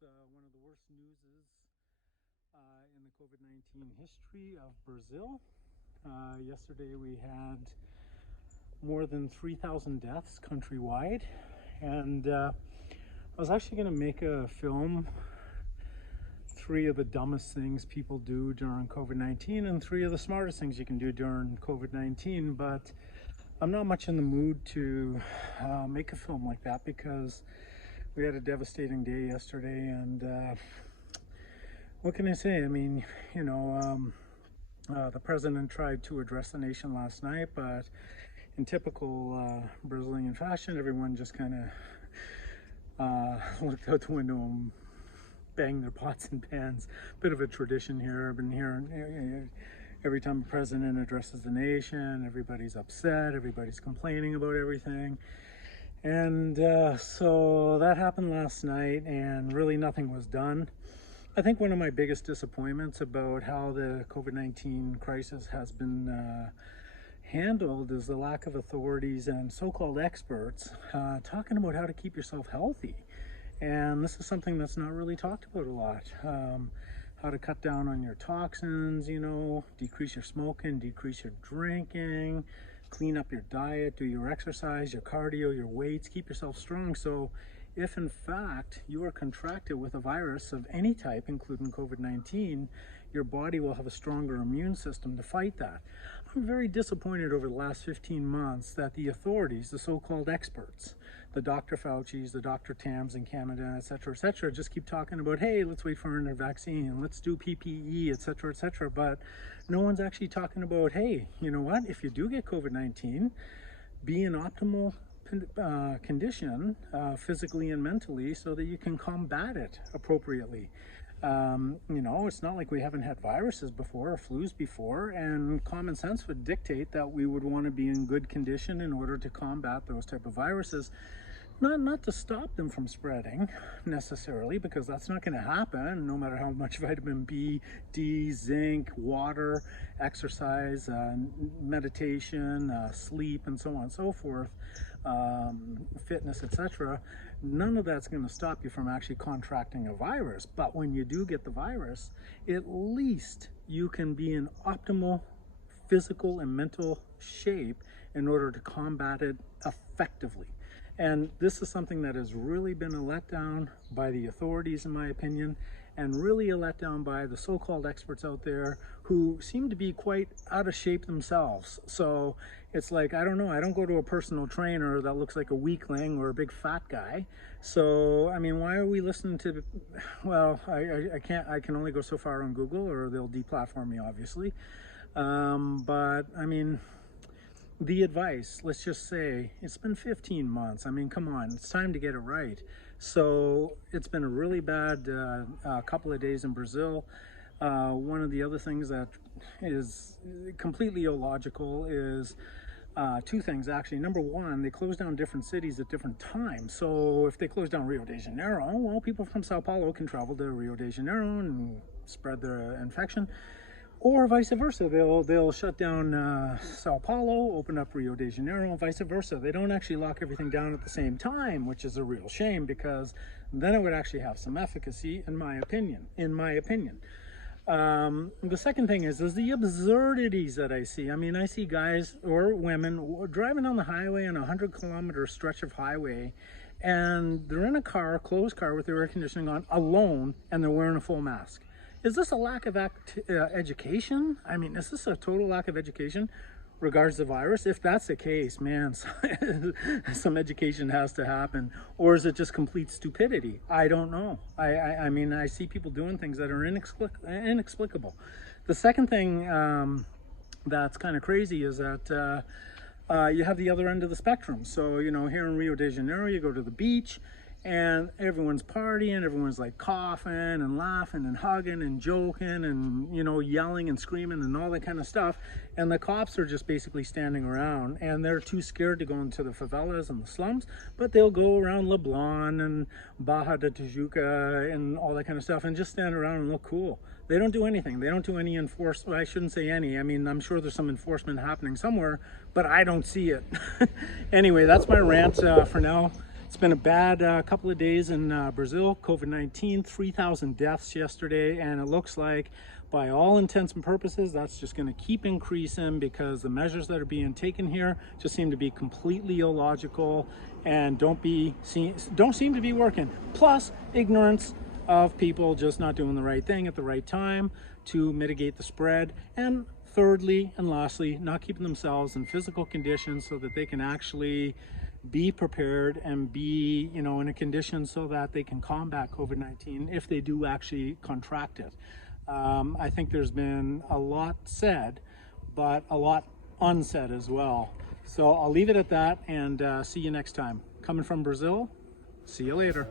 one of the worst newses in the COVID-19 history of Brazil. Yesterday we had more than 3,000 deaths countrywide, and I was actually going to make a film, 3 of the dumbest things people do during COVID-19 and 3 of the smartest things you can do during COVID-19, but I'm not much in the mood to make a film like that because we had a devastating day yesterday, and what can I say? I mean, you know, the president tried to address the nation last night, but in typical Brazilian fashion, everyone just kind of looked out the window and banged their pots and pans. Bit of a tradition here. I've been hearing every time the president addresses the nation, everybody's upset, everybody's complaining about everything. And so that happened last night, and really nothing was done. I think one of my biggest disappointments about how the COVID-19 crisis has been handled is the lack of authorities and so-called experts talking about how to keep yourself healthy. And this is something that's not really talked about a lot. How to cut down on your toxins, you know, decrease your smoking, decrease your drinking, clean up your diet, do your exercise, your cardio, your weights, keep yourself strong. So if in fact you are contracted with a virus of any type, including COVID-19, your body will have a stronger immune system to fight that. I'm very disappointed over the last 15 months that the authorities, the so-called experts, the Dr. Fauci's, the Dr. Tams in Canada, etc., just keep talking about, hey, let's wait for a vaccine, let's do PPE, etc., but no one's actually talking about, hey, you know what, if you do get COVID-19, be in optimal condition, physically and mentally, so that you can combat it appropriately. You know, it's not like we haven't had viruses before or flus before, and common sense would dictate that we would want to be in good condition in order to combat those type of viruses. Not to stop them from spreading necessarily, because that's not going to happen no matter how much vitamin B, D, zinc, water, exercise, meditation, sleep, and so on and so forth, fitness, etc. None of that's going to stop you from actually contracting a virus. But when you do get the virus, at least you can be in optimal physical and mental shape in order to combat it effectively. And this is something that has really been a letdown by the authorities, in my opinion, and really a letdown by the so-called experts out there who seem to be quite out of shape themselves. So it's like, I don't know, I don't go to a personal trainer that looks like a weakling or a big fat guy. So, I mean, why are we listening to, well, I can only go so far on Google or they'll deplatform me, obviously. But, I mean, the advice, let's just say, it's been 15 months. I mean, come on, it's time to get it right. So it's been a really bad couple of days in Brazil. One of the other things that is completely illogical is 2 things, actually. Number one, they close down different cities at different times. So if they close down Rio de Janeiro, well, people from Sao Paulo can travel to Rio de Janeiro and spread their infection. Or vice versa, they'll shut down Sao Paulo, open up Rio de Janeiro, and vice versa. They don't actually lock everything down at the same time, which is a real shame, because then it would actually have some efficacy, in my opinion. The second thing is the absurdities that I see. I mean, I see guys or women driving on the highway on a 100-kilometer stretch of highway, and they're in a car, closed car with their air conditioning on, alone, and they're wearing a full mask. Is this a lack of education? I mean, is this a total lack of education regards the virus? If that's the case, man, some education has to happen. Or is it just complete stupidity? I don't know. I mean, I see people doing things that are inexplicable. The second thing that's kind of crazy is that you have the other end of the spectrum. So, you know, here in Rio de Janeiro, you go to the beach, and everyone's partying, everyone's like coughing and laughing and hugging and joking and, you know, yelling and screaming and all that kind of stuff. And the cops are just basically standing around, and they're too scared to go into the favelas and the slums, but they'll go around Leblon and Barra da Tijuca and all that kind of stuff and just stand around and look cool. They don't do anything. They don't do any enforcement. I shouldn't say any. I mean, I'm sure there's some enforcement happening somewhere, but I don't see it. Anyway, that's my rant for now. It's It's been a bad couple of days in Brazil. COVID-19, 3,000 deaths yesterday, and it looks like by all intents and purposes that's just going to keep increasing because the measures that are being taken here just seem to be completely illogical and don't seem to be working. Plus ignorance of people just not doing the right thing at the right time to mitigate the spread, and thirdly and lastly, not keeping themselves in physical conditions so that they can actually be prepared and be, in a condition so that they can combat COVID-19 if they do actually contract it. I think there's been a lot said, but a lot unsaid as well. So I'll leave it at that and see you next time. Coming from Brazil, see you later.